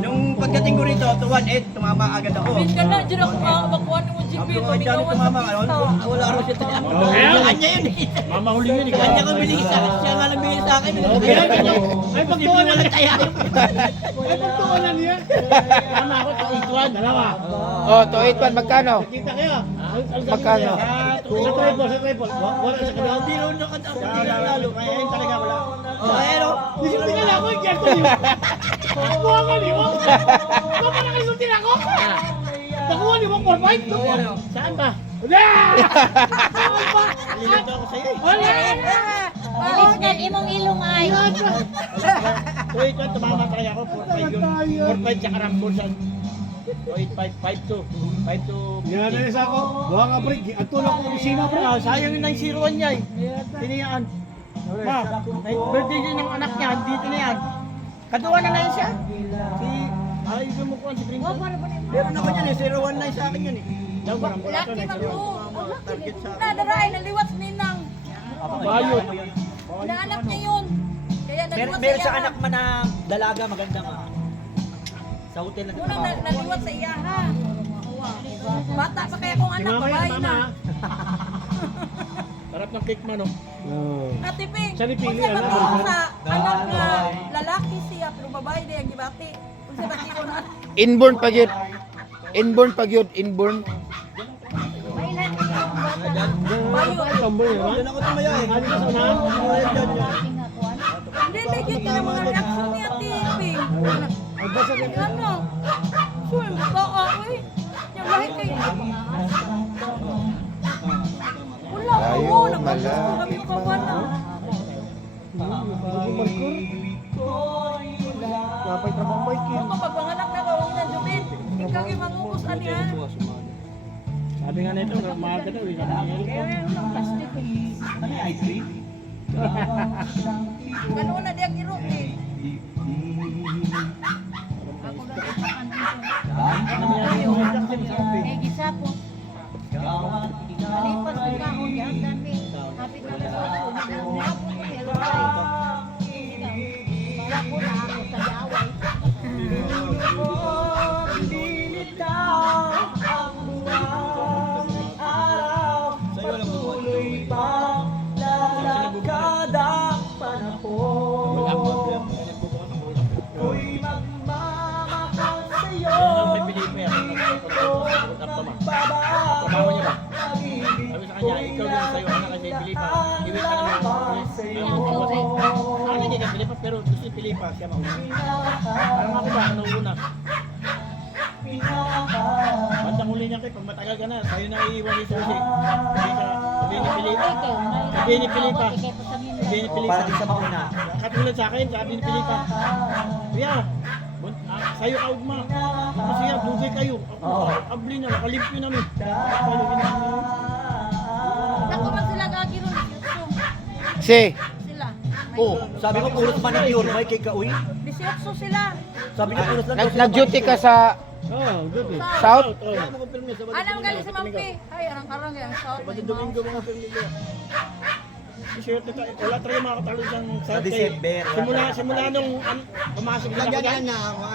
Nung pagdating ko rito, to 1-8, tumama agad ako. Bis ka na, dyan ako makuha ng mo GP. Paminawan sa pista. Wala rin siya tayo. Kaya? Kanya yun eh. Mama huli yun. Kanya ko binigay sa akin. Siya nga lang binigay sa akin. Ay, pagtuwanan Walang tayo. Ay, pagtuwanan niya. Mama ako, ituan, dalawa. Oh, to 8-1, magkano? Kita kaya. Magkano? Sa triple. Wala sa kanal. Hindi rin nakatalo. Kaya yun talaga wala. Pero, Nisuntin ka na ako, yung kerto niyo. Kuha ka niyo. Kuha ka na nisuntin ako. Nakuha niyo bang 4-5? Saan ba? Wala! nilito ako sa'yo eh. Wala! Alis nga, imong ilong ay. Wait, tumama talaga ako. 4-5 yun. 4-5 tsaka rambusan. 8-5, 5-2. Yan na isa ako. Buha nga pre, ang tulak ko opisina pre. Sayang yung 901 niya eh. Tiniyaan. Ma, birthday din ng anak niya, dito na yan. Kaduwa na yan siya. Ayun mo ko si Prince. Meron ako yan eh. 019 sa akin yan eh. Laki mag-o. Nadaray, naliwat ninang. Bayot. Inaanak niya yun. Kaya naliwat sa Meron sa iyaha. anak man na dalaga maganda nga. Sa hotel na Unang naliwat sa iyaha. Bata pa kaya kung Si anak, mama yan, babae na. mama. Sarap ng cake man, no? Ate Ping, Siya ni Pili, kung anak. sa anak nga lalaki siya, pero babae din ang gibati. Kung sa bati ko na. Inborn pag yun. Inborn pag yun, inborn. Bayo. Tamboy ha? Doon ako tumaya eh. Ano sa unahan? Hindi, legit ka ng mga reaction ni Ate Ping. Ay, basta ka. Ano? Sure, baka eh. Yung lahit kay... Wala ko, nagpapos ko kami yung kawana. Kapay trabang bike Kung mapagpanganak na ka, huwag na Jubin. Ikaw yung mangubos, ano yan? Sabi nga nito, maaga daw, hindi ka Kaya yung ng plastic eh. Ganun na diyan irok eh. Ako na rin sa kanto. Eh, gisapo. Malipas ko ka ako diyan, dami. Kapit na lang ako. Nagdahapon ko, hello tayo. Wala ko na ako sa daway. Sa'yo lang buwan. May Pilipo yan. Trabaho niya ba? Sabi sa kanya, ikaw din sa'yo, anak kasi Pilipa. Iwit ka naman. Ano niya kay Pilipa, pero gusto ni Pilipa, siya mauna. Parang ako ba, ano una? Bandang huli niya kay, pag matagal ka na, sa'yo na iiwan ni Susi. Sabi ni Pilipa. Sabi ni Pilipa. Sabi ni Pilipa. Para din sa mauna. Katulad sa akin, sabi ni Pilipa. Kuya, sa'yo ka ugma. Ako siya, dugay kayo. Ako, abli na, nakalimpyo namin. Naku man sila gagiro. Si, Sila. Oh, sabi ko puros manicure, may cake ka uy. 18 sila. Sabi ko puros lang. nag-duty ka sa Oh, good eh. South? Ano mo film niya? Alam galing sa Mampi. Ay, arang-arang yan. Sabado Domingo mga film nila. T-shirt ito, wala talaga makakatalo sa Sa December. Simula nung pumasok na ako dyan. Lagyan nga.